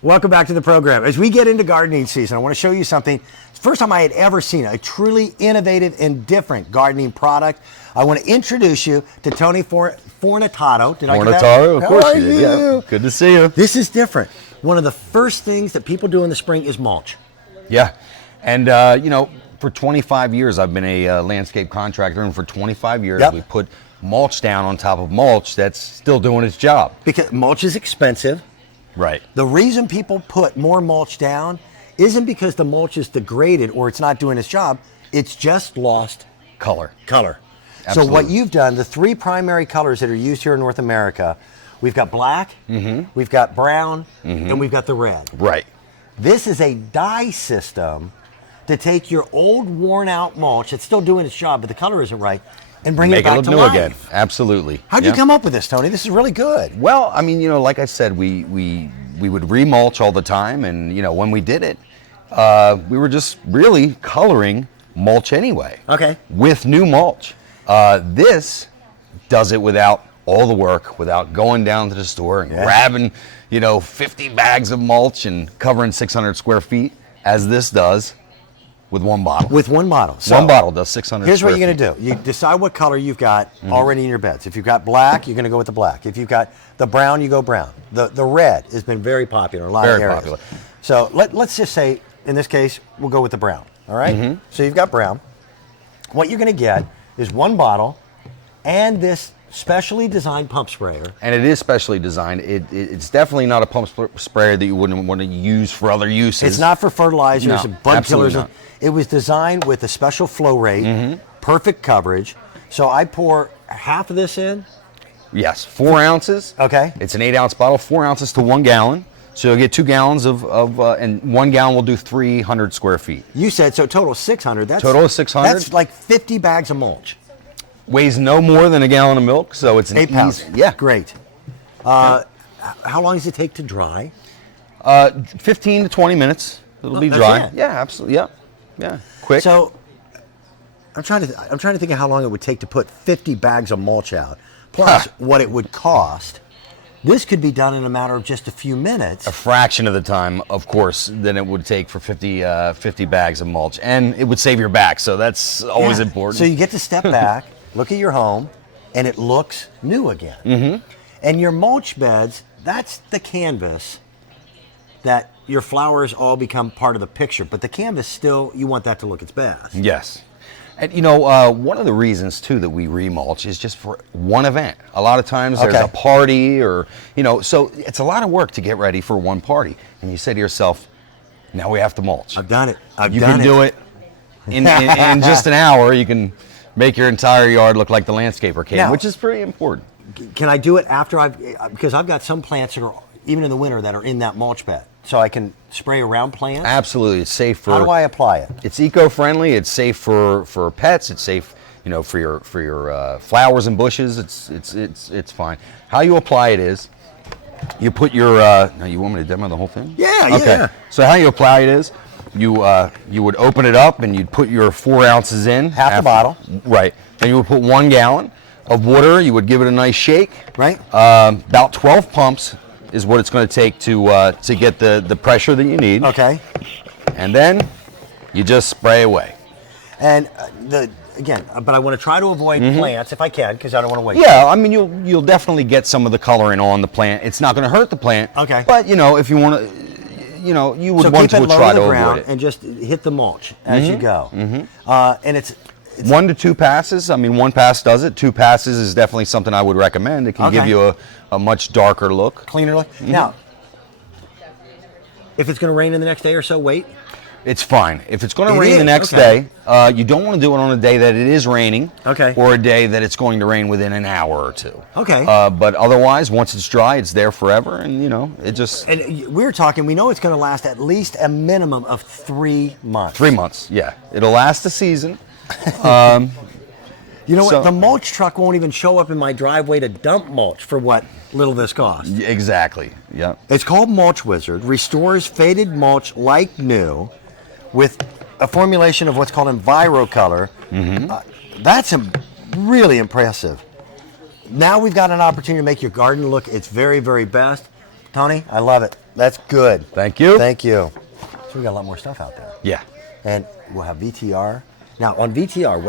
Welcome back to the program. As we get into gardening season, I want to show you something. First time I had ever seen a truly innovative and different gardening product. I want to introduce you to Tony Fornataro. Did I get that? Fornataro, of course How are you did. Yeah. Good to see you. This is different. One of the first things that people do in the spring is mulch. Yeah, and for 25 years I've been a landscape contractor, and for 25 years we put mulch down on top of mulch that's still doing its job. Because mulch is expensive. Right. The reason people put more mulch down isn't because the mulch is degraded or it's not doing its job. It's just lost color. So what you've done, the three primary colors that are used here in North America, we've got black, we've got brown, and we've got the red. Right. This is a dye system to take your old worn out mulch, it's still doing its job, but the color isn't right, and bring it back to life. Again. Absolutely. How'd you come up with this, Tony? This is really good. Well, I mean, like I said, we would remulch all the time, and when we did it, we were just really coloring mulch anyway. Okay. With new mulch. This does it without all the work, without going down to the store and grabbing, 50 bags of mulch and covering 600 square feet, as this does. With one bottle. With one bottle. So one bottle does 600 here's what square you're going to do. You decide what color you've got already in your beds. If you've got black, you're going to go with the black. If you've got the brown, you go brown. The red has been very popular in a lot of areas. Very popular. So let's just say, in this case, we'll go with the brown. All right? So you've got brown. What you're going to get is one bottle and this specially designed pump sprayer. And it is specially designed. It's definitely not a pump sprayer that you wouldn't want to use for other uses. It's not for fertilizers and bug killers. Not. It was designed with a special flow rate, perfect coverage. So I pour half of this in. Yes, 4 ounces. Okay. It's an 8-ounce bottle, 4 ounces to 1 gallon. So you'll get 2 gallons and 1 gallon will do 300 square feet. You said, so total 600. Total is 600. That's like 50 bags of mulch. Weighs no more than a gallon of milk, so it's an 8 pounds. Yeah. Great. How long does it take to dry? 15 to 20 minutes. It'll be dry. It. Yeah, absolutely. Yeah. Quick. So I'm trying to think of how long it would take to put 50 bags of mulch out, plus what it would cost. This could be done in a matter of just a few minutes. A fraction of the time, of course, than it would take for 50 bags of mulch, and it would save your back. So that's always important. So you get to step back, look at your home, and it looks new again. And your mulch beds, that's the canvas that your flowers all become part of the picture, but the canvas still, you want that to look its best. Yes. And one of the reasons too that we remulch is just for one event. A lot of times there's a party or, so it's a lot of work to get ready for one party. And you say to yourself, now we have to mulch. I've done it. You can do it in just an hour. You can make your entire yard look like the landscaper can, now, which is pretty important. Can I do it after because I've got some plants that are, even in the winter, that are in that mulch bed. So I can spray around plants? Absolutely. It's safe for... How do I apply it? It's eco-friendly. It's safe for pets. It's safe, for your flowers and bushes. It's fine. How you apply it is, you put your... now you want me to demo the whole thing? Yeah, okay. Yeah. So how you apply it is, you would open it up and you'd put your 4 ounces in. Half the bottle. Right. Then you would put 1 gallon of water. You would give it a nice shake. Right. About 12 pumps is what it's going to take to get the pressure that you need. Okay. And then you just spray away. And but I want to try to avoid plants if I can, because I don't want to waste. Yeah, I mean you'll definitely get some of the coloring on the plant. It's not going to hurt the plant. Okay. But if you want to, you would want to try to avoid it. And just hit the mulch as you go. And it's 1 to 2 passes. I mean, 1 pass does it. 2 passes is definitely something I would recommend. It can give you a much darker look. Cleaner look. Now, if it's going to rain in the next day or so, wait. It's fine. If it's going to rain the next day, you don't want to do it on a day that it is raining. Okay. Or a day that it's going to rain within an hour or 2. Okay. But otherwise, once it's dry, it's there forever, and it just. And we're talking. We know it's going to last at least a minimum of 3 months. 3 months. Yeah, it'll last a season. You know what? The mulch truck won't even show up in my driveway to dump mulch for what little this costs. Exactly. Yeah. It's called Mulch Wizard. Restores faded mulch like new, with a formulation of what's called EnviroColor. That's really impressive. now we've got an opportunity to make your garden look its very, very best. Tony, I love it. That's good. Thank you. Thank you. So we got a lot more stuff out there. Yeah. And we'll have VTR. Now on VTR, what